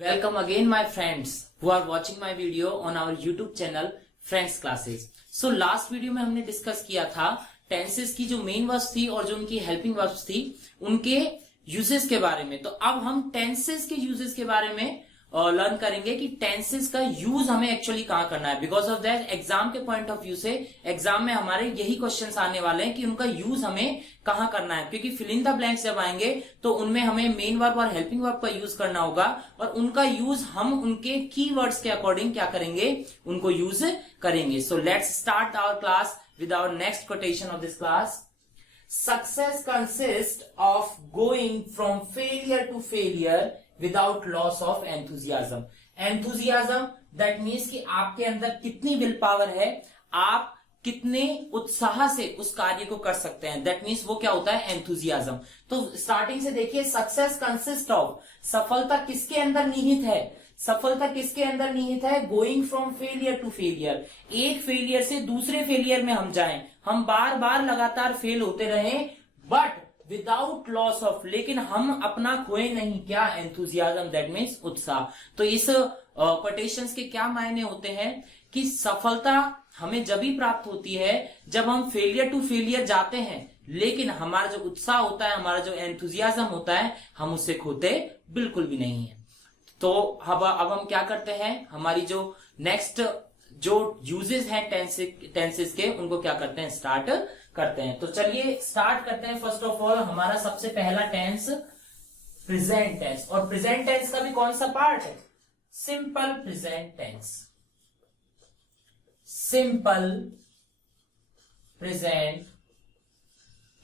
Welcome again my friends who are watching my video on our YouTube channel Friends Classes. So last video में हमने discuss किया था tenses की जो main verbs थी और जो उनकी हेल्पिंग वर्ब्स थी उनके यूजेस के बारे में। तो अब हम टेंसेस के यूजेस के बारे में लर्न करेंगे कि टेंसेस का यूज हमें एक्चुअली कहाँ करना है। बिकॉज ऑफ दैट एग्जाम के पॉइंट ऑफ व्यू से एग्जाम में हमारे यही क्वेश्चंस आने वाले हैं कि उनका यूज हमें कहाँ करना है, क्योंकि फिल इन द ब्लैंक्स जब आएंगे तो उनमें हमें मेन वर्ब और हेल्पिंग वर्ब का यूज करना होगा और उनका यूज हम उनके कीवर्ड्स के अकॉर्डिंग क्या करेंगे, उनको यूज करेंगे। So let's start our class with our next quotation of this class. Success consists of going from failure to failure without loss of enthusiasm. Enthusiasm that means कि आपके अंदर कितनी विल पावर है, आप कितने उत्साह से उस कार्य को कर सकते हैं। दैट मीन्स वो क्या होता है, एंथुजियाज्म। तो स्टार्टिंग से देखिए, सक्सेस कंसिस्ट ऑफ, सफलता किसके अंदर निहित है, सफलता किसके अंदर निहित है, going from failure to failure. एक फेलियर से दूसरे फेलियर में हम जाएं, हम बार बार लगातार फेल होते रहें, बट विदाउट लॉस ऑफ, लेकिन हम अपना खोए नहीं, क्या, एंथुजियाज्म, दैट मीन्स उत्साह। तो इस कोटेशंस के क्या मायने होते हैं कि सफलता हमें जब ही प्राप्त होती है जब हम फेलियर टू फेलियर जाते हैं, लेकिन हमारा जो उत्साह होता है, हमारा जो एंथुजियाज्म होता है, हम उससे खोते बिल्कुल भी नहीं है। तो अब हम क्या करते हैं, हमारी जो नेक्स्ट जो यूजेस हैं टेंसेस के, उनको क्या करते हैं, स्टार्ट करते हैं। तो चलिए स्टार्ट करते हैं। फर्स्ट ऑफ ऑल हमारा सबसे पहला टेंस प्रेजेंट टेंस, और प्रेजेंट टेंस का भी कौन सा पार्ट है, simple present tense. Simple present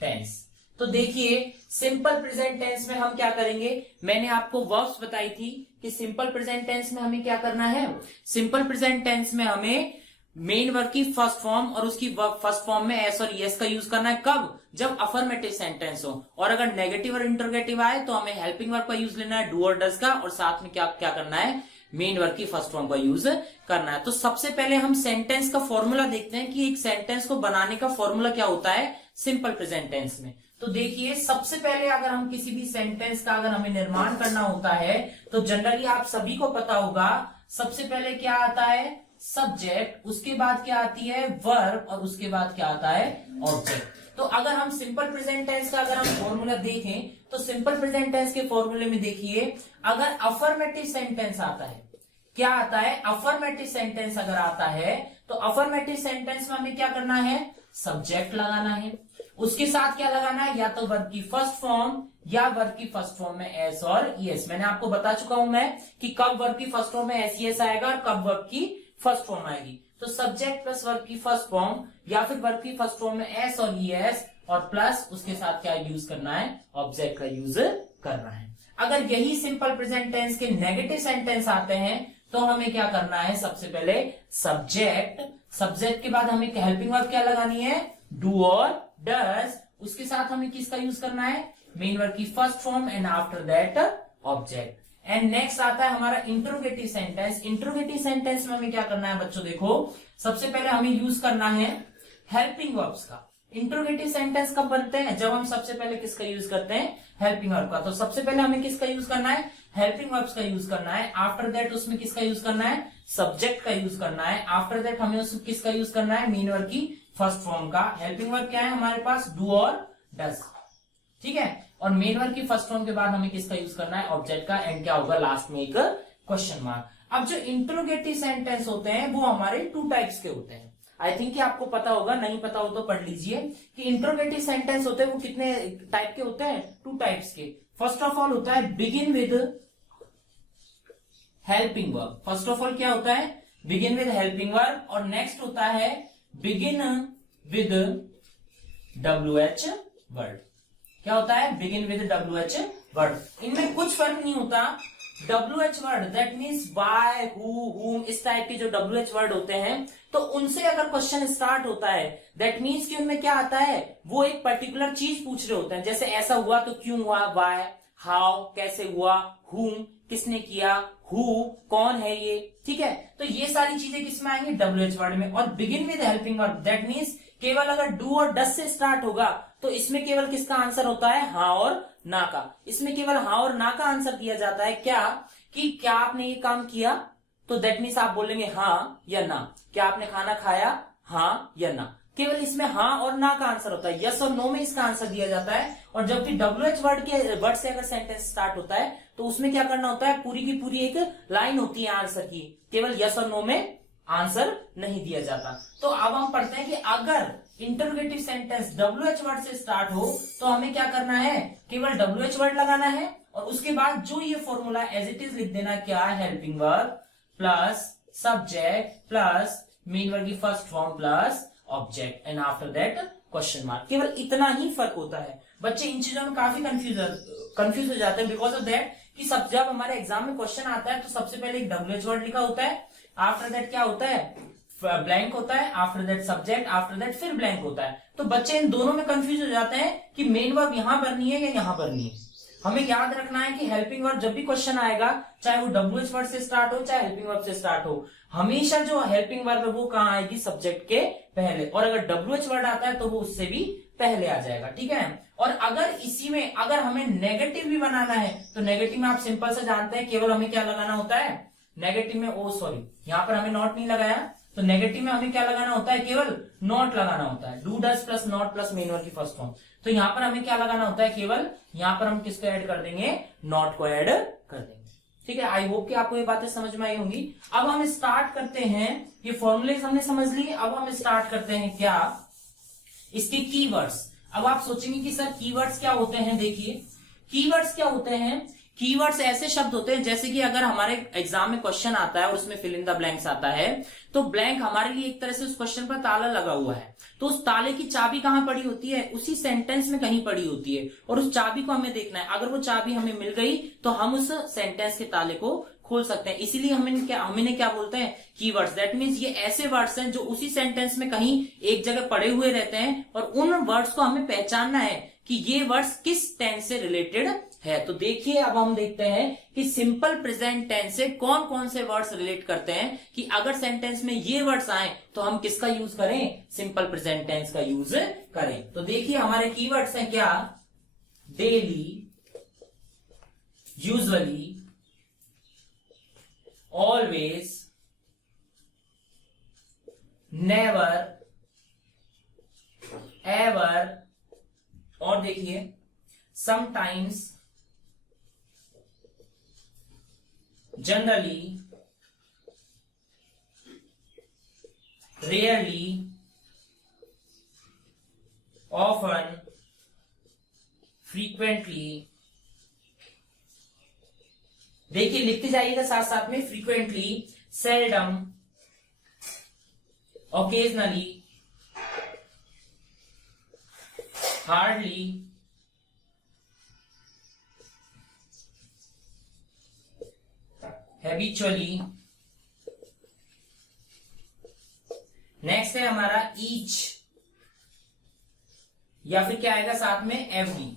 tense. तो देखिए सिंपल प्रेजेंट टेंस में हम क्या करेंगे, मैंने आपको वर्ब्स बताई थी कि सिंपल प्रेजेंट टेंस में हमें क्या करना है। सिंपल प्रेजेंट टेंस में हमें मेन वर्ब की फर्स्ट फॉर्म और उसकी फर्स्ट फॉर्म में एस और यस का यूज करना है। कब, जब अफर्मेटिव सेंटेंस हो, और अगर नेगेटिव और इंटरोगेटिव आए तो हमें हेल्पिंग वर्ब का यूज लेना है, डू और डज का, और साथ में क्या क्या करना है, मेन वर्ब की फर्स्ट फॉर्म का यूज करना है। तो सबसे पहले हम सेंटेंस का फॉर्मूला देखते हैं कि एक सेंटेंस को बनाने का फॉर्मूला क्या होता है सिंपल प्रेजेंट टेंस में। तो देखिए सबसे पहले अगर हम किसी भी सेंटेंस का अगर हमें निर्माण करना होता है तो जनरली आप सभी को पता होगा, सबसे पहले क्या आता है, सब्जेक्ट, उसके बाद क्या आती है, वर्ब, और उसके बाद क्या आता है, ऑब्जेक्ट। तो अगर हम सिंपल प्रेजेंट टेंस का अगर हम फॉर्मूला देखें तो सिंपल प्रेजेंट टेंस के फॉर्मूले में देखिए, अगर अफर्मेटिव सेंटेंस आता है, क्या आता है, अफर्मेटिव सेंटेंस अगर आता है तो अफर्मेटिव सेंटेंस में हमें क्या करना है, सब्जेक्ट लगाना है, उसके साथ क्या लगाना है, या तो वर्ब की फर्स्ट फॉर्म या वर्ब की फर्स्ट फॉर्म में एस और यस। मैंने आपको बता चुका हूं मैं कि कब वर्ब की फर्स्ट फॉर्म में एस यस आएगा और कब वर्ब की फर्स्ट फॉर्म आएगी। तो सब्जेक्ट प्लस वर्ब की फर्स्ट फॉर्म या फिर वर्ब की फर्स्ट फॉर्म में एस और यस, और प्लस उसके साथ क्या यूज करना है, ऑब्जेक्ट का यूज करना है। अगर यही सिंपल प्रेजेंट टेंस के नेगेटिव सेंटेंस आते हैं तो हमें क्या करना है, सबसे पहले सब्जेक्ट, सब्जेक्ट के बाद हमें हेल्पिंग वर्ब क्या लगानी है, डू और डज, उसके साथ हमें किसका यूज करना है, मेन वर्ब की first form, and after that object. And next आता है हमारा इंट्रोगेटिव सेंटेंस। इंट्रोगेटिव सेंटेंस में हमें क्या करना है बच्चों, देखो सबसे पहले हमें यूज करना है हेल्पिंग वर्ब्स का। इंट्रोगेटिव सेंटेंस कब बनते हैं, जब हम सबसे पहले किसका यूज करते हैं, हेल्पिंग वर्ब का। तो सबसे पहले हमें किसका यूज करना है, हेल्पिंग वर्ब्स का यूज करना है। आफ्टर दैट उसमें किसका यूज करना है, सब्जेक्ट का यूज करना है। आफ्टर दैट हमें उसमें किसका यूज करना है, मेन वर्ब की फर्स्ट फॉर्म का। हेल्पिंग वर्ब क्या है हमारे पास, डू और डज, ठीक है। और मेन वर्ब की फर्स्ट फॉर्म के बाद हमें किसका यूज करना है, ऑब्जेक्ट का। एंड क्या होगा, लास्ट में एक क्वेश्चन मार्क। अब जो इंट्रोगेटिव सेंटेंस होते हैं वो हमारे टू टाइप्स के होते हैं। आई थिंक कि आपको पता होगा, नहीं पता हो तो पढ़ लीजिए कि इंट्रोगेटिव सेंटेंस होते हैं वो कितने टाइप के होते हैं, टू टाइप्स के। फर्स्ट ऑफ ऑल होता है begin with helping verb. First of all क्या होता है, बिगिन विद हेल्पिंग वर्ब, और नेक्स्ट होता है बिगिन विद WH वर्ड। क्या होता है, बिगिन विद WH वर्ड। इनमें कुछ फर्क नहीं होता। WH word that means by, who, whom, इस टाइप के जो WH वर्ड होते हैं, तो उनसे अगर क्वेश्चन स्टार्ट होता है दैट मीन्स कि उनमें क्या आता है, वो एक पर्टिकुलर चीज पूछ रहे होते हैं। जैसे ऐसा हुआ तो क्यों हुआ, वाई, हाउ, कैसे हुआ, whom, किसने किया, हु, कौन है ये, ठीक है। तो ये सारी चीजें किसमें आएंगी, WH वर्ड में। और begin with helping verb that means केवल अगर डू और डस से स्टार्ट होगा तो इसमें केवल किसका आंसर होता है, हाँ और ना का। इसमें केवल हाँ और ना का आंसर दिया जाता है। क्या कि क्या आपने ये काम किया, तो दैट मीन्स आप बोलेंगे हाँ या ना। क्या आपने खाना खाया, हाँ या ना। केवल इसमें हाँ और ना का आंसर होता है, यस और नो में इसका आंसर दिया जाता है। और जब भी WH वर्ड से अगर सेंटेंस स्टार्ट होता है तो उसमें क्या करना होता है, पूरी की पूरी एक लाइन होती है आंसर की, केवल यस और नो में आंसर नहीं दिया जाता। तो अब हम पढ़ते हैं कि अगर इंटरोगेटिव सेंटेंस WH वर्ड से स्टार्ट हो तो हमें क्या करना है, केवल WH वर्ड लगाना है और उसके बाद जो ये फॉर्मूला एज इट इज लिख देना, क्या, helping verb plus subject plus main verb की first form plus object and after that question mark. केवल इतना ही फर्क होता है। बच्चे इन चीजों में काफी कंफ्यूज हो जाते हैं बिकॉज ऑफ दैट कि सब जब हमारे एग्जाम में क्वेश्चन आता है तो सबसे पहले एक WH वर्ड लिखा होता है, आफ्टर दैट क्या होता है, ब्लैंक होता है, after that subject, after that फिर ब्लैंक होता है। तो बच्चे इन दोनों में कंफ्यूज हो जाते हैं कि मेन वर्ब यहां भरनी है या यहां भरनी है। हमें याद रखना है कि हेल्पिंग वर्ब जब भी क्वेश्चन आएगा, चाहे वो WH वर्ड से स्टार्ट हो चाहे हेल्पिंग वर्ब से स्टार्ट हो, हमेशा जो हेल्पिंग वर्ब है वो कहां आएगी, सब्जेक्ट के पहले। और अगर WH वर्ड आता है तो वो उससे भी पहले आ जाएगा, ठीक है। और अगर इसी में अगर हमें नेगेटिव भी बनाना है तो नेगेटिव में आप सिंपल से जानते हैं, केवल हमें क्या लगाना होता है, नेगेटिव में यहां पर हमें नॉट नहीं लगाया, तो नेगेटिव में हमें क्या लगाना होता है, केवल नॉट लगाना होता है। Do does plus not plus main verb की फर्स्ट फॉर्म। तो यहां पर हमें क्या लगाना होता है, केवल यहां पर हम किसको ऐड कर देंगे, नॉट को ऐड कर देंगे, ठीक है। आई होप कि आपको ये बातें समझ में आई होंगी। अब हम स्टार्ट करते हैं, ये फॉर्मूले हमने समझ लिए, अब हम स्टार्ट करते हैं क्या, इसके कीवर्ड्स। अब आप सोचेंगे कि सर कीवर्ड्स क्या होते हैं। देखिए कीवर्ड्स क्या होते हैं, कीवर्ड्स ऐसे शब्द होते हैं जैसे कि अगर हमारे एग्जाम में क्वेश्चन आता है और उसमें फिल इन द ब्लैंक्स आता है, तो ब्लैंक हमारे लिए एक तरह से उस क्वेश्चन पर ताला लगा हुआ है, तो उस ताले की चाबी कहां पड़ी होती है, उसी सेंटेंस में कहीं पड़ी होती है, और उस चाबी को हमें देखना है। अगर वो चाबी हमें मिल गई तो हम उस सेंटेंस के ताले को खोल सकते हैं। इसीलिए हमें क्या बोलते हैं, कीवर्ड्स। दैट मीन्स ये ऐसे वर्ड्स हैं जो उसी सेंटेंस में कहीं एक जगह पड़े हुए रहते हैं और उन वर्ड्स को हमें पहचानना है कि ये वर्ड्स किस टेंस से रिलेटेड है। तो देखिए अब हम देखते हैं कि सिंपल प्रेजेंट टेंस से कौन कौन से वर्ड्स रिलेट करते हैं, कि अगर सेंटेंस में ये वर्ड्स आए तो हम किसका यूज करें, सिंपल प्रेजेंट टेंस का यूज करें। तो देखिए हमारे कीवर्ड्स हैं क्या, daily, usually, always, never, ever, और देखिए sometimes, generally, rarely, often, frequently. देखिए लिखते जाइएगा साथ साथ में, frequently, seldom, occasionally, hardly, habitually. Next है हमारा ईच, या फिर क्या आएगा साथ में, एवरी।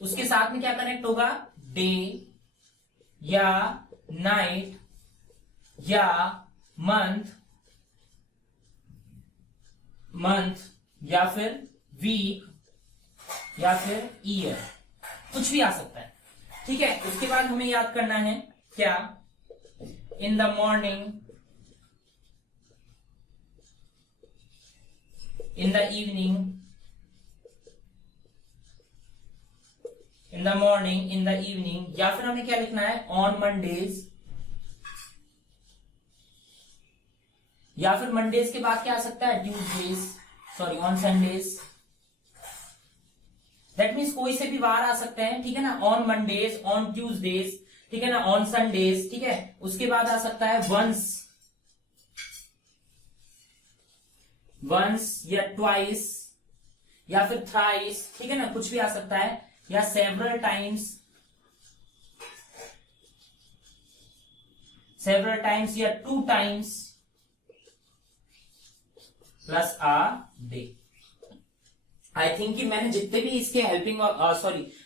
उसके साथ में क्या कनेक्ट होगा, डे या नाइट या मंथ या फिर वीक या फिर ईयर, कुछ भी आ सकता है, ठीक है। उसके बाद हमें याद करना है क्या, in the morning, in the evening, in the morning, in the evening, या फिर हमें क्या लिखना है, ऑन मंडेज, या फिर मंडेज के बाद क्या आ सकता है, Tuesdays, sorry on Sundays. That means कोई से भी वार आ सकते हैं, ठीक है ना, ऑन मंडेज, ऑन ट्यूजडेज, ठीक है ना, ऑन संडेज, ठीक है। उसके बाद आ सकता है वंस या ट्वाइस या फिर थ्राइस, ठीक है ना, कुछ भी आ सकता है, या सेवरल टाइम्स या 2 times plus a day. I think कि मैंने जितने भी इसके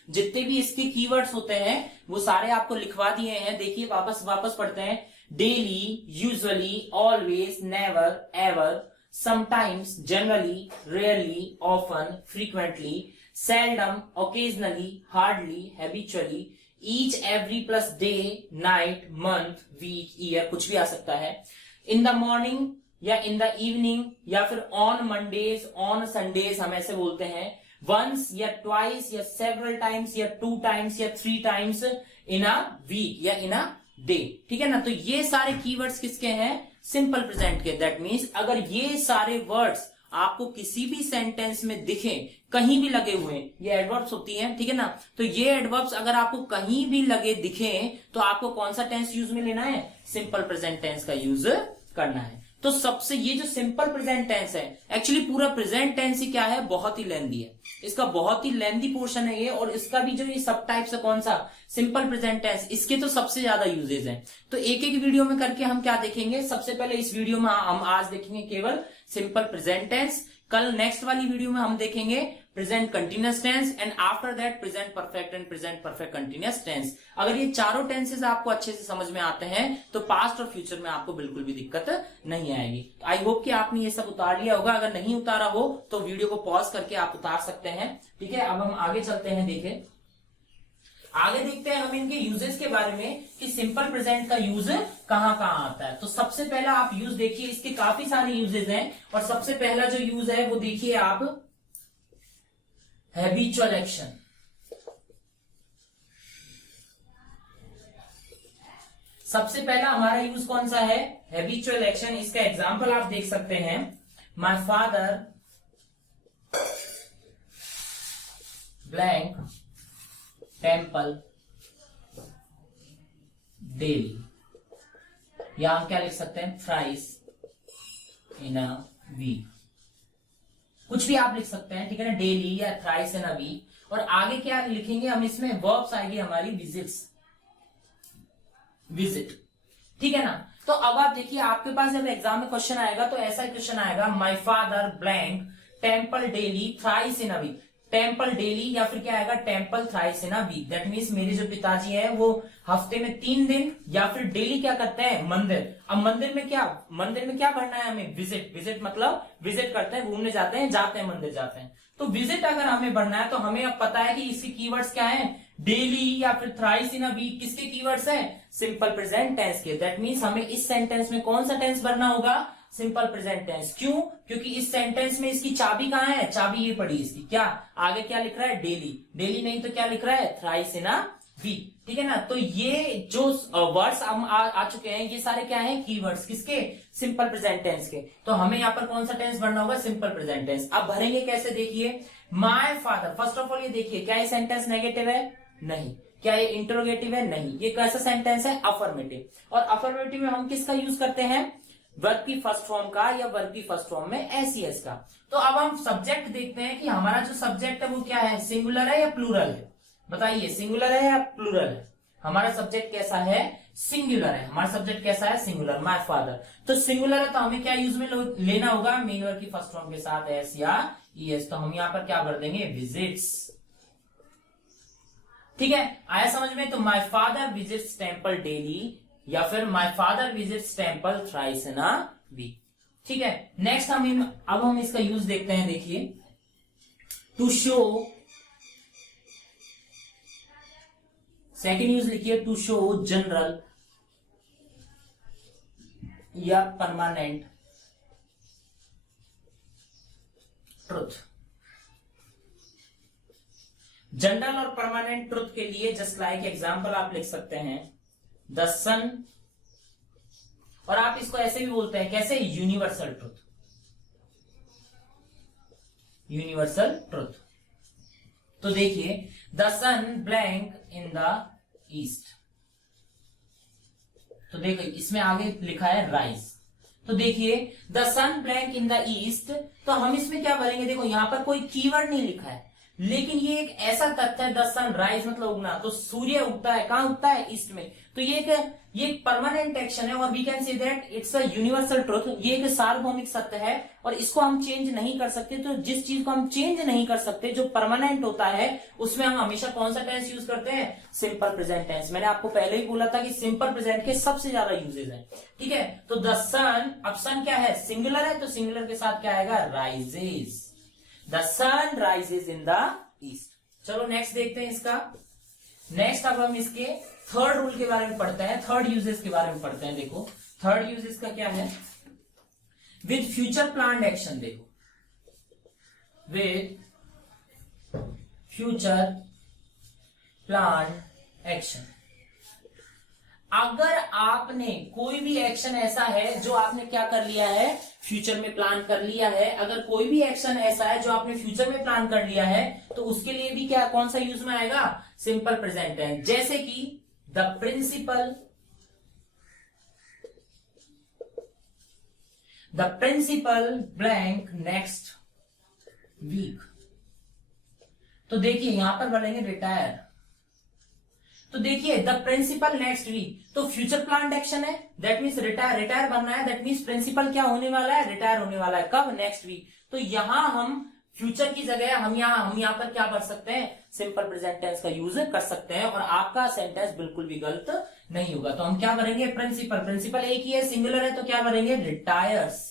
जितने भी इसके कीवर्ड्स होते हैं वो सारे आपको लिखवा दिए हैं। देखिए वापस पढ़ते हैं, daily, usually, always, never, ever, sometimes, generally, rarely, often, frequently, seldom, occasionally, hardly, habitually, each every plus day, night, month, week, year, कुछ भी आ सकता है। इन द मॉर्निंग या इन द इवनिंग या फिर ऑन मंडेज, ऑन संडेज हम ऐसे बोलते हैं। वंस या ट्वाइस या सेवरल टाइम्स या 2 टाइम्स या 3 टाइम्स इन अ वीक या इन अ डे। ठीक है ना। तो ये सारे कीवर्ड्स किसके हैं? सिंपल प्रेजेंट के। दैट मीन्स अगर ये सारे वर्ड्स आपको किसी भी सेंटेंस में दिखे, कहीं भी लगे हुए, ये एडवर्ब्स होती हैं, ठीक है ना। तो ये एडवर्ब्स अगर आपको कहीं भी लगे दिखे तो आपको कौन सा टेंस यूज में लेना है? सिंपल प्रेजेंट टेंस का यूज करना है। तो सबसे ये जो सिंपल प्रेजेंट टेंस है, एक्चुअली पूरा प्रेजेंट टेंस ही क्या है, बहुत ही लेंदी है। इसका बहुत ही लेंदी पोर्शन है ये, और इसका भी जो ये सब टाइप्स है, कौन सा? सिंपल प्रेजेंट टेंस, इसके तो सबसे ज्यादा यूजेज हैं। तो एक एक वीडियो में करके हम क्या देखेंगे? सबसे पहले इस वीडियो में हम आज देखेंगे केवल सिंपल प्रेजेंट टेंस। कल नेक्स्ट वाली वीडियो में हम देखेंगे present continuous tense, and after that present perfect and present perfect continuous tense. अगर ये चारों टेंसेस आपको अच्छे से समझ में आते हैं तो पास्ट और फ्यूचर में आपको बिल्कुल भी दिक्कत नहीं आएगी। आई होप कि आपने ये सब उतार लिया होगा। अगर नहीं उतारा हो तो वीडियो को पॉज करके आप उतार सकते हैं। ठीक है, अब हम आगे चलते हैं। देखिए आगे देखते हैं हम इनके यूजेस के बारे में कि सिंपल प्रेजेंट का यूज कहां कहां आता है। तो सबसे पहला आप यूज देखिए, इसके काफी सारे यूजेस हैं, और सबसे पहला जो यूज है वो देखिए आप, हैबिचुअल एक्शन। सबसे पहला हमारा यूज कौन सा है? Habitual action. इसका एग्जांपल आप देख सकते हैं, my father blank temple daily, या हम क्या लिख सकते हैं? Thrice in a week. कुछ भी आप लिख सकते हैं, ठीक है ना, डेली या थ्राइस इन अ वीक। और आगे क्या लिखेंगे हम? इसमें वर्ब्स आएगी हमारी विजिट्स, विजिट, ठीक है ना। तो अब आप देखिए, आपके पास जब एग्जाम में क्वेश्चन आएगा तो ऐसा क्वेश्चन आएगा, my father blank temple daily thrice in a week. Temple daily या फिर क्या आएगा? Temple thrice in a week. That means मेरे जो पिताजी है वो हफ्ते में 3 दिन या फिर डेली क्या करते हैं? मंदिर। अब मंदिर में क्या करना है हमें? विजिट। विजिट मतलब विजिट करते हैं, घूमने जाते हैं, मंदिर जाते हैं। तो विजिट अगर हमें बढ़ना है तो हमें अब पता है कि इसके कीवर्ड्स क्या है? डेली या फिर थ्राइस इन अ वीक। किसके कीवर्ड्स हैं? सिंपल प्रेजेंट टेंस के। दैट मीन्स हमें इस सेंटेंस में कौन सा टेंस भरना होगा? Simple present tense. क्यों? क्योंकि इस सेंटेंस में इसकी चाबी कहां है? चाबी ये पड़ी इसकी, क्या आगे क्या लिख रहा है? डेली। डेली नहीं तो क्या लिख रहा है? Thrice in a week. ठीक है ना। तो ये जो वर्ड्स हम आ चुके हैं, ये सारे क्या हैं? कीवर्ड्स। किसके? सिंपल प्रेजेंट टेंस के। तो हमें यहाँ पर कौन सा टेंस भरना होगा? Simple present tense. अब भरेंगे कैसे? देखिए, my father. First of all ये देखिए, क्या ये सेंटेंस नेगेटिव है? नहीं। क्या ये इंटरोगेटिव है? नहीं। ये कैसा सेंटेंस है? अफर्मेटिव। और अफर्मेटिव में हम किसका यूज करते हैं? वर्ब की फर्स्ट फॉर्म का, या वर्ब की फर्स्ट फॉर्म में एस का। तो अब हम सब्जेक्ट देखते हैं कि हमारा जो सब्जेक्ट है वो क्या है? सिंगुलर है या प्लूरल है? बताइए, सिंगुलर है या प्लूरल है? हमारा सब्जेक्ट कैसा है? सिंगुलर है। हमारा सब्जेक्ट कैसा है? सिंगुलर। माय फादर तो सिंगुलर है, तो हमें क्या यूज में लेना होगा? मेन वर्ब की फर्स्ट फॉर्म के साथ एस या ईएस। तो हम यहाँ पर क्या भर देंगे? विजिट्स। ठीक है, आया समझ में? तो my father visits temple daily, या फिर my father visits temple thrice in a week. ठीक है, नेक्स्ट अब हम इसका यूज देखते हैं। देखिए, टू शो, सेकेंड यूज लिखिए, टू शो जनरल या परमानेंट ट्रुथ। जनरल और परमानेंट ट्रुथ के लिए जस्ट लाइक एग्जाम्पल आप लिख सकते हैं, द सन, और आप इसको ऐसे भी बोलते हैं, कैसे? Universal truth. Universal truth. तो देखिए, the sun blank in the east. तो देखिए, इसमें आगे लिखा है राइज। तो देखिए, the sun blank in the east, तो हम इसमें क्या भरेंगे? देखो, यहां पर कोई कीवर्ड नहीं लिखा है, लेकिन ये एक ऐसा तथ्य है, द सन राइज मतलब उगना। तो सूर्य उगता है, कहां उगता है? ईस्ट में। तो ये एक परमानेंट एक्शन है, और we can say that it's a universal truth. ये एक सार्वभौमिक सत्य है, और इसको हम चेंज नहीं कर सकते। तो जिस चीज को हम चेंज नहीं कर सकते, जो परमानेंट होता है, उसमें हम हमेशा कौन सा टेंस यूज करते हैं? Simple present tense. मैंने आपको पहले ही बोला था कि सिंपल प्रेजेंट के सबसे ज्यादा यूजेज हैं। ठीक है, तो द सन, अब सन क्या है? सिंगुलर है, तो सिंगुलर के साथ क्या आएगा? Rises. The sun rises in the east. चलो नेक्स्ट देखते हैं इसका। नेक्स्ट अब हम इसके थर्ड रूल के बारे में पढ़ते हैं, थर्ड यूजेस के बारे में पढ़ते हैं। देखो थर्ड यूजेस का क्या है, विद फ्यूचर प्लान एक्शन। देखो विद फ्यूचर प्लान एक्शन, अगर आपने कोई भी एक्शन ऐसा है जो आपने क्या कर लिया है, फ्यूचर में प्लान कर लिया है, अगर कोई भी एक्शन ऐसा है जो आपने फ्यूचर में प्लान कर लिया है तो उसके लिए भी क्या कौन सा यूज में आएगा, सिंपल प्रेजेंट टेंस। जैसे कि the principal blank next week. तो देखिए यहां पर बोलेंगे रिटायर, तो देखिए द प्रिंसिपल नेक्स्ट वीक, तो फ्यूचर प्लान एक्शन है, दैट मीन्स रिटायर बनना है, दैट मीन्स प्रिंसिपल क्या होने वाला है, रिटायर होने वाला है। कब, नेक्स्ट वीक। तो यहां हम फ्यूचर की जगह हम यहां पर क्या कर सकते हैं, सिंपल प्रेजेंट टेंस का यूज कर सकते हैं और आपका सेंटेंस बिल्कुल भी गलत नहीं होगा। तो हम क्या करेंगे, प्रिंसिपल एक ही है, सिंगुलर है, तो क्या करेंगे, retires.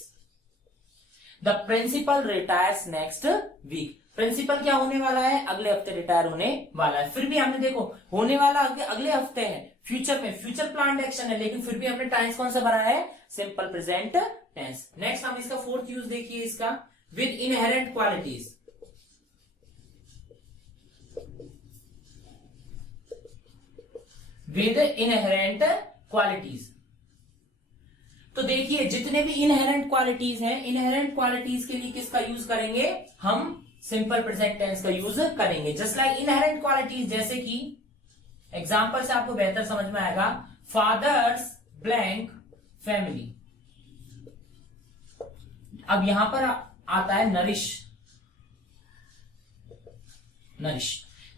The principal retires next week. Principal क्या होने वाला है, अगले हफ्ते रिटायर होने वाला है। फिर भी हमने देखो होने वाला अगले हफ्ते है, फ्यूचर में फ्यूचर प्लान एक्शन है, लेकिन फिर भी हमने टेंस कौन सा भरा है, सिंपल प्रेजेंट टेंस। नेक्स्ट हम इसका फोर्थ यूज देखिए, इसका with inherent qualities. With inherent qualities, तो देखिए जितने भी इनहेरेंट क्वालिटीज हैं, इनहेरेंट क्वालिटीज के लिए किसका यूज करेंगे, हम सिंपल प्रेजेंट टेंस का यूज करेंगे। जस्ट लाइक इनहेरेंट क्वालिटीज, जैसे कि एग्जांपल से आपको बेहतर समझ में आएगा, फादर्स ब्लैंक फैमिली। अब यहां पर आता है नरिश।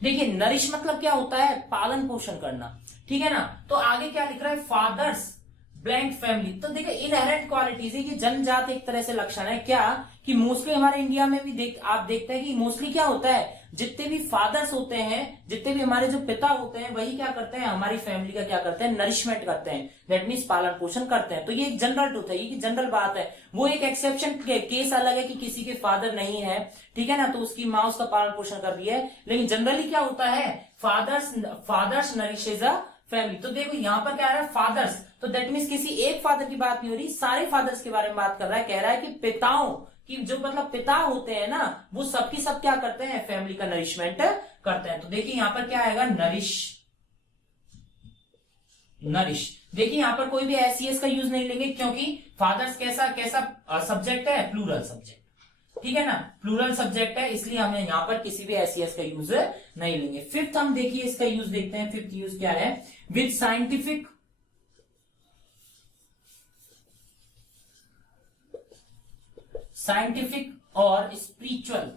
देखिए नरिश मतलब क्या होता है, पालन पोषण करना, ठीक है ना। तो आगे क्या लिख रहा है, फादर्स ब्लैंक फैमिली। तो देखिए इनहेरेंट क्वालिटीज है, ये जन्मजात एक तरह से लक्षण है, क्या कि मोस्टली हमारे इंडिया में भी आप देखते हैं कि मोस्टली क्या होता है, जितने भी फादर्स होते हैं, जितने भी हमारे जो पिता होते हैं, वही क्या करते हैं, हमारी फैमिली का क्या करते हैं, नरिशमेंट करते हैं, दैट मीन्स पालन पोषण करते हैं। तो ये एक जनरल ट्रूथ है, ये जनरल बात है। वो एक एक्सेप्शन केस अलग है कि किसी के फादर नहीं है, ठीक है ना, तो उसकी माँ उसका पालन पोषण कर रही है, लेकिन जनरली क्या होता है, फादर्स नरिशेज अ फैमिली। तो देखो यहां पर क्या है, फादर्स, तो दैट मीन्स किसी एक फादर की बात नहीं हो रही, सारे फादर्स के बारे में बात कर रहा है। कह रहा है कि पिताओं की जो मतलब पिता होते हैं ना, वो सबकी सब क्या करते हैं, फैमिली का नरिशमेंट करते हैं। तो देखिए यहां पर क्या आएगा, नरिश। देखिए यहां पर कोई भी एसईएस का यूज नहीं लेंगे, क्योंकि फादर्स कैसा सब्जेक्ट है, प्लूरल सब्जेक्ट, ठीक है ना, प्लूरल सब्जेक्ट है, इसलिए हमें यहां पर किसी भी एसईएस का यूज नहीं लेंगे। फिफ्थ हम देखिए इसका यूज देखते हैं, फिफ्थ यूज क्या है, विद साइंटिफिक और स्पिरिचुअल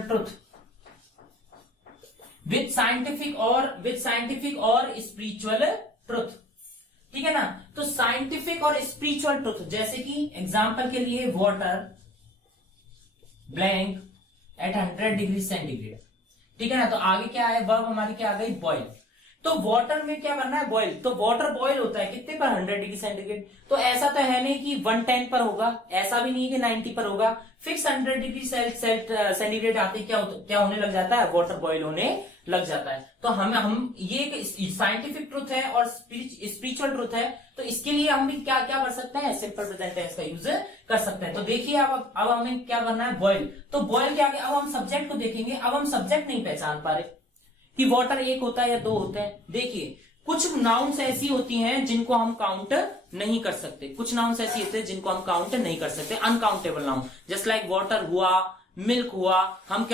ट्रुथ। विद साइंटिफिक और स्पिरिचुअल ट्रुथ, ठीक है ना। तो साइंटिफिक और स्पिरिचुअल ट्रुथ, जैसे कि एग्जांपल के लिए water blank eight 100 degree centigrade, ठीक है ना। तो आगे क्या है, वर्ब हमारी क्या आ गई, बॉयल। तो वाटर में क्या करना है, बॉयल। तो वाटर बॉयल होता है कितने पर, 100 डिग्री सेंटीग्रेड। तो ऐसा तो है नहीं कि 110 पर होगा, ऐसा भी नहीं है कि 90 पर होगा, फिक्स 100 डिग्री सेंटीग्रेड आते क्या होने लग जाता है, वाटर बॉयल होने लग जाता है। तो हम ये साइंटिफिक ट्रुथ है और स्पिरिचुअल ट्रुथ है, तो इसके लिए हम भी क्या कर सकते हैं, सिंपल प्रेजेंट टेंस का यूज कर सकते हैं। तो देखिए अब हमें क्या करना है, बॉयल। तो बॉयल क्या, अब हम सब्जेक्ट को देखेंगे। अब हम सब्जेक्ट नहीं पहचान पा रहे कि वाटर एक होता है या दो होते हैं। देखिए कुछ नाउन्स ऐसी होती हैं जिनको हम काउंट नहीं कर सकते, कुछ नाउन्स ऐसी होते हैं जिनको हम काउंट नहीं कर सकते, uncountable noun, just like water हुआ, मिल्क हुआ, हम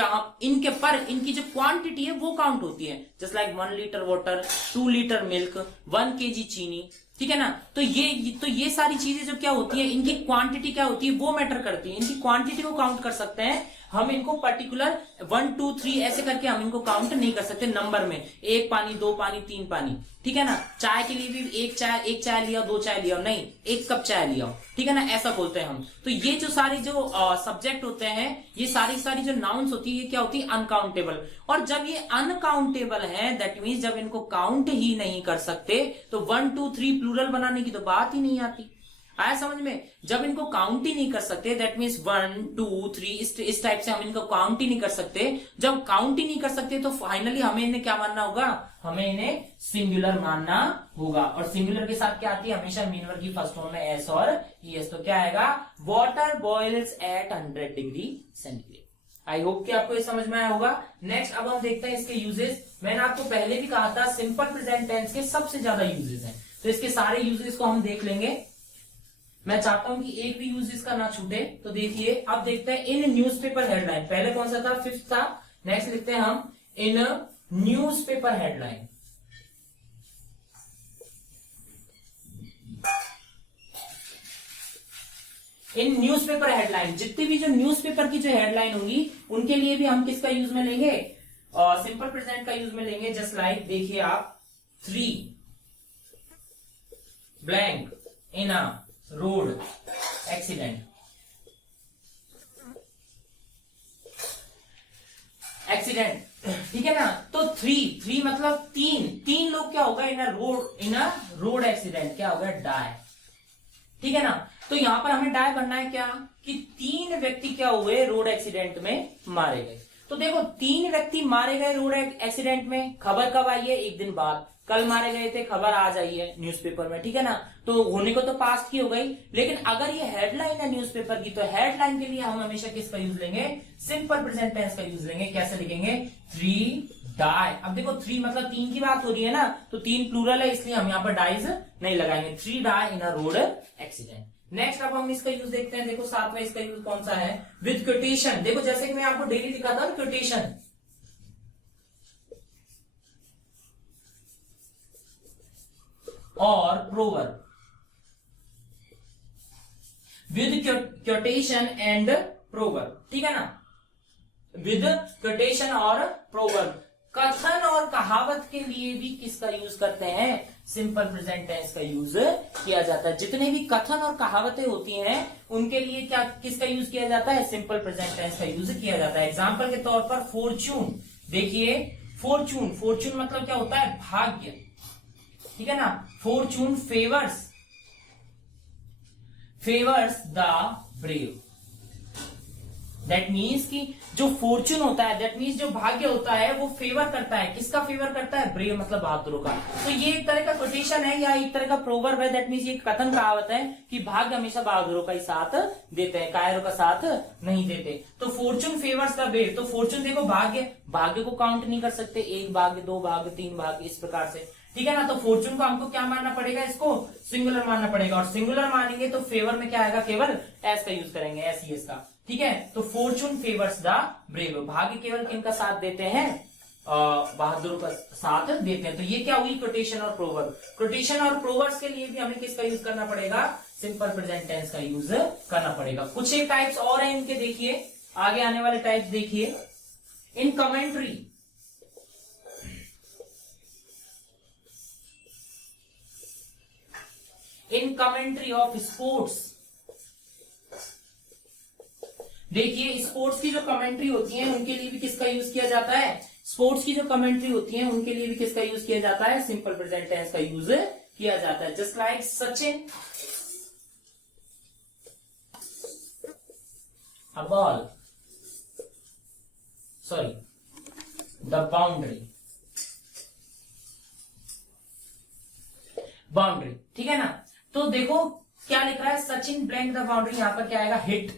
इनकी जो क्वांटिटी है वो काउंट होती है, just like 1 litre water, 2 litre milk, 1 kg चीनी, ठीक है ना। तो ये सारी चीजें जो क्या होती है, इनकी क्वांटिटी क्या होती है, वो मैटर करती है। इनकी क्वांटिटी को काउंट कर सकते हैं हम, इनको पर्टिकुलर 1 2 3 ऐसे करके हम इनको काउंट नहीं कर सकते नंबर में, 1 पानी, 2 पानी, 3 पानी, ठीक है ना। चाय के लिए भी एक चाय लिया, 2 चाय लिया, नहीं 1 कप चाय लिया, ठीक है ना, ऐसा बोलते हैं हम। तो ये जो सारे जो सब्जेक्ट होते हैं, ये सारी जो नाउन्स होती है, ये क्या होती है, अनकाउंटेबल। और जब ये अनकाउंटेबल है, दैट मीन्स जब इनको काउंट ही नहीं कर सकते, तो 1 2 3 प्लूरल बनाने की तो बात ही नहीं आती। आया समझ में? जब इनको काउंट ही नहीं कर सकते, दैट मीन्स 1 2 3 इस टाइप से हम इनको काउंट ही नहीं कर सकते। जब काउंट ही नहीं कर सकते तो फाइनली हमें इन्हें क्या मानना होगा? हमें इन्हें सिंगुलर मानना होगा। और सिंगुलर के साथ क्या आती है? हमेशा मीन वर्ग की फर्स्ट फॉर्म में एस और ईएस। तो क्या आएगा? Water boils at 100 degree centigrade. I hope कि आपको ये समझ में आया होगा। नेक्स्ट अब हम देखते हैं इसके यूजेस। मैंने आपको पहले भी कहा था सिंपल प्रेजेंट टेंस के सबसे ज्यादा यूजेस हैं, तो इसके सारे यूजेस को हम देख लेंगे। मैं चाहता हूं कि एक भी यूज इसका ना छूटे। तो देखिए अब देखते हैं इन न्यूज़पेपर हेडलाइन। पहले कौन सा था? 5th था। नेक्स्ट लिखते हैं हम इन न्यूज़पेपर हेडलाइन। इन न्यूज़पेपर हेडलाइन, जितनी भी जो न्यूज़पेपर की जो हेडलाइन होंगी उनके लिए भी हम किसका यूज में लेंगे? सिंपल प्रेजेंट का यूज में लेंगे। जस्ट लाइक देखिए आप 3 blank in a road accident. ठीक है ना? तो 3 मतलब 3 लोग क्या होगा? इन अ रोड एक्सीडेंट क्या होगा? डाई। ठीक है ना? तो यहां पर हमें डाई करना है क्या? कि 3 व्यक्ति क्या हुए? रोड एक्सीडेंट में मारे गए। तो देखो 3 व्यक्ति मारे गए रोड एक्सीडेंट में। खबर कब आई है? एक दिन बाद। कल मारे गए थे, खबर आज आई है न्यूज़पेपर में। ठीक है ना? तो होने को तो पास्ट की हो गई, लेकिन अगर ये हेडलाइन है न्यूज़पेपर की तो हेडलाइन के लिए हम हमेशा किसका यूज लेंगे? सिंपल प्रेजेंट टेंस का यूज लेंगे। कैसे लिखेंगे? 3 डाई। अब देखो 3 मतलब 3 की बात हो रही है ना, तो 3 प्लूरल है, इसलिए हम यहाँ पर डाइज नहीं लगाएंगे। 3 डाई इन अ रोड एक्सीडेंट। नेक्स्ट अब हम इसका यूज देखते हैं। देखो 7वां इसका यूज कौन सा है? With quotation. देखो जैसे कि मैं आपको डेली दिखाता हूं क्वोटेशन, और proverb. With quotation and proverb. ठीक है ना? विद क्वोटेशन और प्रोवर्ब। कथन और कहावत के लिए भी किसका यूज करते हैं? सिंपल प्रेजेंट टेंस का यूज किया जाता है। जितने भी कथन और कहावतें होती हैं उनके लिए क्या किसका यूज किया जाता है? सिंपल प्रेजेंट टेंस का यूज किया जाता है। एग्जाम्पल के तौर पर फॉर्चून। देखिए फॉर्चून मतलब क्या होता है? भाग्य। ठीक है ना? Fortune favours the brave. That means कि जो फॉर्चून होता है, दैट मीन्स जो भाग्य होता है वो फेवर करता है। किसका फेवर करता है? ब्रेव मतलब बहादुरों का। तो ये एक तरह का कोटेशन है या एक तरह का प्रोवर्ब है। दैट मीन्स ये कथन कहावत है कि भाग्य हमेशा बहादुरों का ही साथ देते हैं, कायरों का साथ नहीं देते। तो फॉर्चून फेवर्स द ब्रेव। तो फॉर्चून देखो भाग्य को काउंट नहीं कर सकते। 1 भाग्य, 2 भाग्य, 3 भाग्य, इस प्रकार से। ठीक है ना? तो फॉर्चून को हमको क्या मानना पड़ेगा? इसको सिंगुलर मानना पड़ेगा। और सिंगुलर मानेंगे तो फेवर में क्या आएगा? केवल एस का यूज करेंगे, एस का। ठीक है? तो फॉर्चून फेवर्स द ब्रेव। भाग्य केवल किनका साथ देते हैं? बहादुर का साथ देते हैं। तो ये क्या हुई? कोटेशन और प्रोवर्ब। कोटेशन और प्रोवर्ब्स के लिए भी हमें किसका यूज करना पड़ेगा? सिंपल प्रेजेंट टेंस का यूज करना पड़ेगा। कुछ एक टाइप्स और हैं इनके, देखिए आगे आने वाले टाइप्स देखिए। In commentary, in commentary of sports. देखिए स्पोर्ट्स की जो कमेंट्री होती है उनके लिए भी किसका यूज किया जाता है? स्पोर्ट्स की जो कमेंट्री होती है उनके लिए भी किसका यूज किया जाता है? सिंपल प्रेजेंट टेंस का यूज किया जाता है। Just like Sachin a ball, sorry, the boundary, ठीक है ना? तो देखो क्या लिखा है? Sachin blank the boundary. यहां पर क्या आएगा? हिट।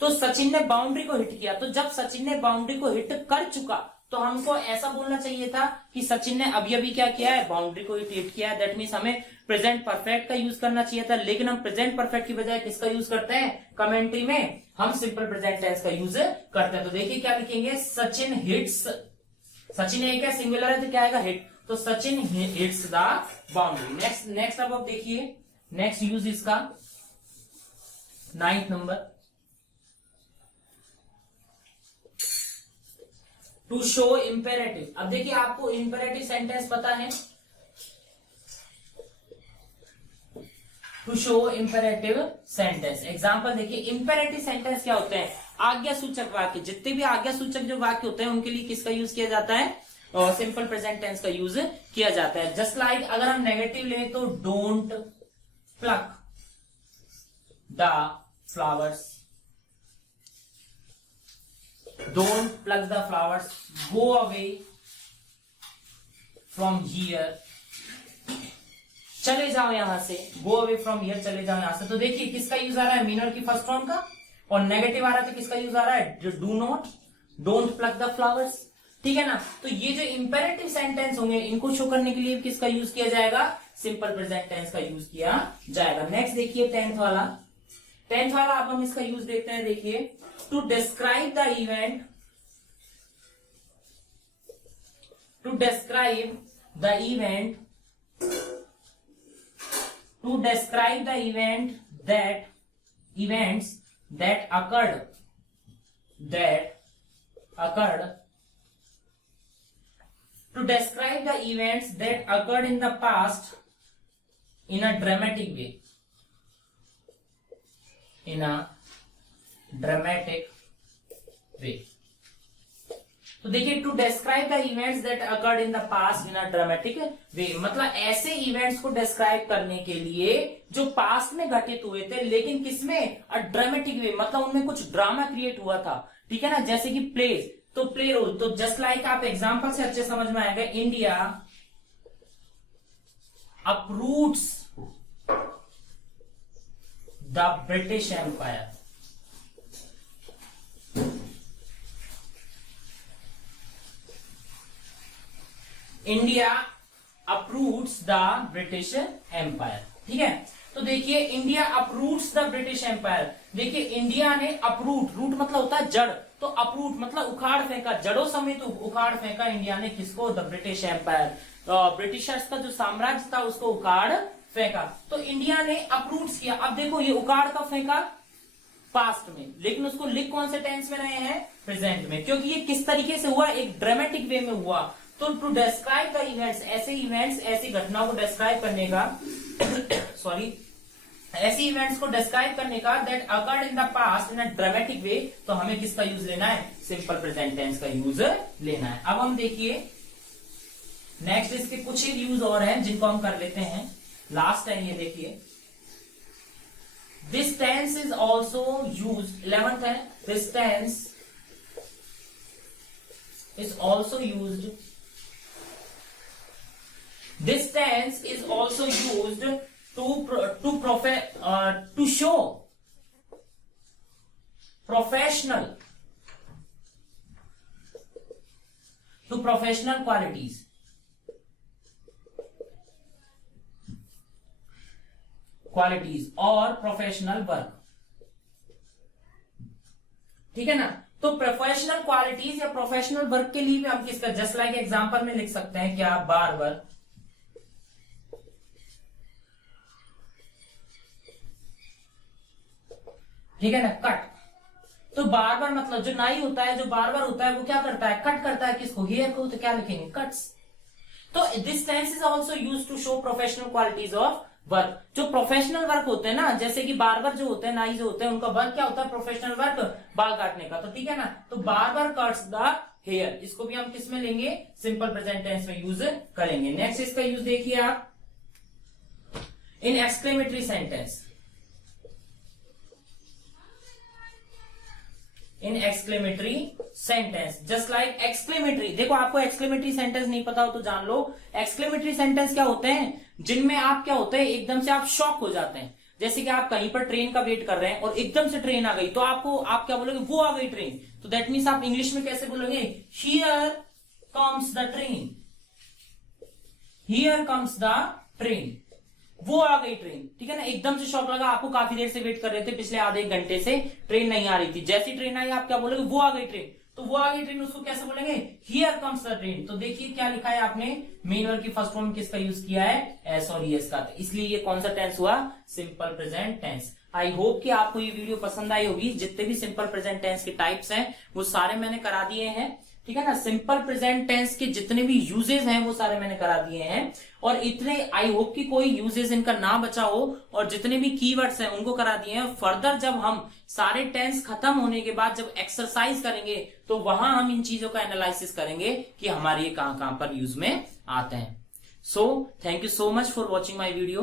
तो सचिन ने बाउंड्री को हिट किया। तो जब सचिन ने बाउंड्री को हिट कर चुका तो हमको ऐसा बोलना चाहिए था कि सचिन ने अभी अभी क्या किया है? बाउंड्री को हिट किया है। दैट मीन्स हमें प्रेजेंट परफेक्ट का यूज करना चाहिए था, लेकिन हम प्रेजेंट परफेक्ट की बजाय किसका यूज करते हैं? कमेंट्री में हम सिंपल प्रेजेंट टेंस का यूज करते हैं। तो देखिए क्या लिखेंगे? सचिन हिट्स। सचिन एक है, सिंगुलर है, तो क्या आएगा? हिट। तो Sachin hits the boundary. Next अब देखिए नेक्स्ट यूज इसका 9th number, to show imperative. अब देखिए आपको इंपेरेटिव सेंटेंस पता है? To show imperative sentence. Example देखिए इंपेरेटिव सेंटेंस क्या होते हैं? आज्ञा सूचक वाक्य। जितने भी आज्ञा सूचक जो वाक्य होते हैं उनके लिए किसका यूज किया जाता है? और सिंपल प्रेजेंट टेंस का यूज किया जाता है। जस्ट लाइक अगर हम नेगेटिव ले तो don't pluck, the flowers, don't plug the flowers, go away from here, चले जाओ यहां से, गो अवे फ्रॉम हियर, चले जाओ यहां से। तो देखिए किसका यूज आ रहा है, मीन वर्ब की फर्स्ट फॉर्म का, और नेगेटिव आ रहा है तो किसका यूज आ रहा है, do not, don't plug the flowers, ठीक है ना। तो ये जो इंपेरेटिव सेंटेंस होंगे इनको शो करने के लिए किसका यूज किया जाएगा, सिंपल प्रेजेंट टेंस का यूज किया जाएगा। नेक्स्ट देखिए 10th वाला, 10th वाला अब हम इसका यूज देखते हैं। देखिए to describe the event, to describe the event, to describe the events that occurred to describe the events that occurred in the past in a dramatic way, in a dramatic way। तो देखिए to describe the events that occurred in the past in a dramatic way, मतलब ऐसे events को describe करने के लिए जो past में घटित हुए थे, लेकिन किसमें, अ ड्रामेटिक वे, मतलब उनमें कुछ ड्रामा क्रिएट हुआ था, ठीक है ना। जैसे कि प्लेज, तो प्ले रोल, तो जस्ट लाइक आप एग्जांपल से अच्छे समझ में आएगा, India uproots the British empire, India uproots the British empire, ठीक है। तो देखिए India uproots the British empire, देखिए इंडिया ने अपरूट, रूट मतलब होता है जड़, तो अपरूट मतलब उखाड़ फेंका, जड़ों समेत उखाड़ फेंका इंडिया ने, किसको, द ब्रिटिश एम्पायर, ब्रिटिशर्स का जो साम्राज्य था उसको उखाड़ फेंका। तो इंडिया ने अपरूट्स किया। अब देखो ये उखाड़ कब फेंका, पास्ट में, लेकिन उसको लिख कौन से टेंस में रहे हैं, प्रेजेंट में, क्योंकि ये किस तरीके से हुआ, एक ड्रामेटिक वे में हुआ। तो टू डिस्क्राइब द इवेंट्स, ऐसे इवेंट्स, ऐसी घटनाओं को डिस्क्राइब करने का सॉरी, ऐसी इवेंट्स को डिस्क्राइब करने का that occurred in the past in a dramatic way, तो हमें किसका यूज लेना है, सिंपल प्रेजेंट टेंस का यूज लेना है। अब हम देखिए नेक्स्ट इसके कुछ ही यूज और हैं जिनको हम कर लेते हैं, लास्ट है ये देखिए, this tense is also use, 11th है, this tense is also used, this tense is also used to show professional qualities, और प्रोफेशनल वर्क, ठीक है ना। तो प्रोफेशनल क्वालिटीज या प्रोफेशनल वर्क के लिए भी हम किसका, जस्ट लाइक एग्जांपल में लिख सकते हैं क्या, बार्बर, ठीक है ना, कट। तो बार्बर मतलब जो नाई होता है, जो बार्बर होता है, वो क्या करता है, कट करता है किसको, हेयर को, तो क्या लिखेंगे, कट्स। तो this tense is also use to show professional qualities of work. जो प्रोफेशनल वर्क होते हैं ना, जैसे कि बार्बर जो होते हैं, नाई जो होते हैं, उनका वर्क क्या होता है, प्रोफेशनल वर्क, बाल काटने का, तो ठीक है ना। तो बार्बर कट्स द हेयर, इसको भी हम किस में लेंगे, सिंपल प्रेजेंट टेंस में यूज करेंगे। नेक्स्ट इसका यूज देखिए आप, in exclamatory sentence, in exclamatory sentence, just like exclamatory, देखो आपको एक्सक्लेमेटरी सेंटेंस नहीं पता हो तो जान लो, एक्सक्लेमेटरी सेंटेंस क्या होते हैं, जिनमें आप क्या होते हैं, एकदम से आप शॉक हो जाते हैं। जैसे कि आप कहीं पर ट्रेन का वेट कर रहे हैं और एकदम से ट्रेन आ गई, तो आप क्या बोलोगे, वो आ गई ट्रेन, तो दैट मीन्स आप इंग्लिश में कैसे बोलोगे, here comes the train, here comes the train, वो आ गई ट्रेन, ठीक है ना। एकदम से शॉक लगा, आपको काफी देर से वेट कर रहे थे, पिछले आधे एक घंटे से ट्रेन नहीं आ रही थी, जैसी ट्रेन आई आप क्या बोलोगे, वो आ गई ट्रेन, तो वो आ गई ट्रेन, उसको कैसे बोलेंगे, हियर कम्स द ट्रेन। तो देखिए क्या लिखा है आपने, मेन वर्ब की फर्स्ट फॉर्म किसका यूज किया है, एस और ईएस का, इसलिए ये कौन सा टेंस हुआ, simple present tense. I hope कि आपको ये वीडियो पसंद आई होगी। जितने भी सिंपल प्रेजेंट टेंस के टाइप्स हैं वो सारे मैंने करा दिए हैं, ठीक है ना। सिंपल प्रेजेंट टेंस के जितने भी यूजेस हैं वो सारे मैंने करा दिए हैं, और इतने आई होप कि कोई यूजेस इनका ना बचा हो, और जितने भी कीवर्ड्स हैं उनको करा दिए हैं। फर्दर जब हम सारे टेंस खत्म होने के बाद जब एक्सरसाइज करेंगे तो वहां हम इन चीजों का एनालिसिस करेंगे कि हमारे ये कहां कहां पर यूज में आते हैं। So thank you so much for watching my video.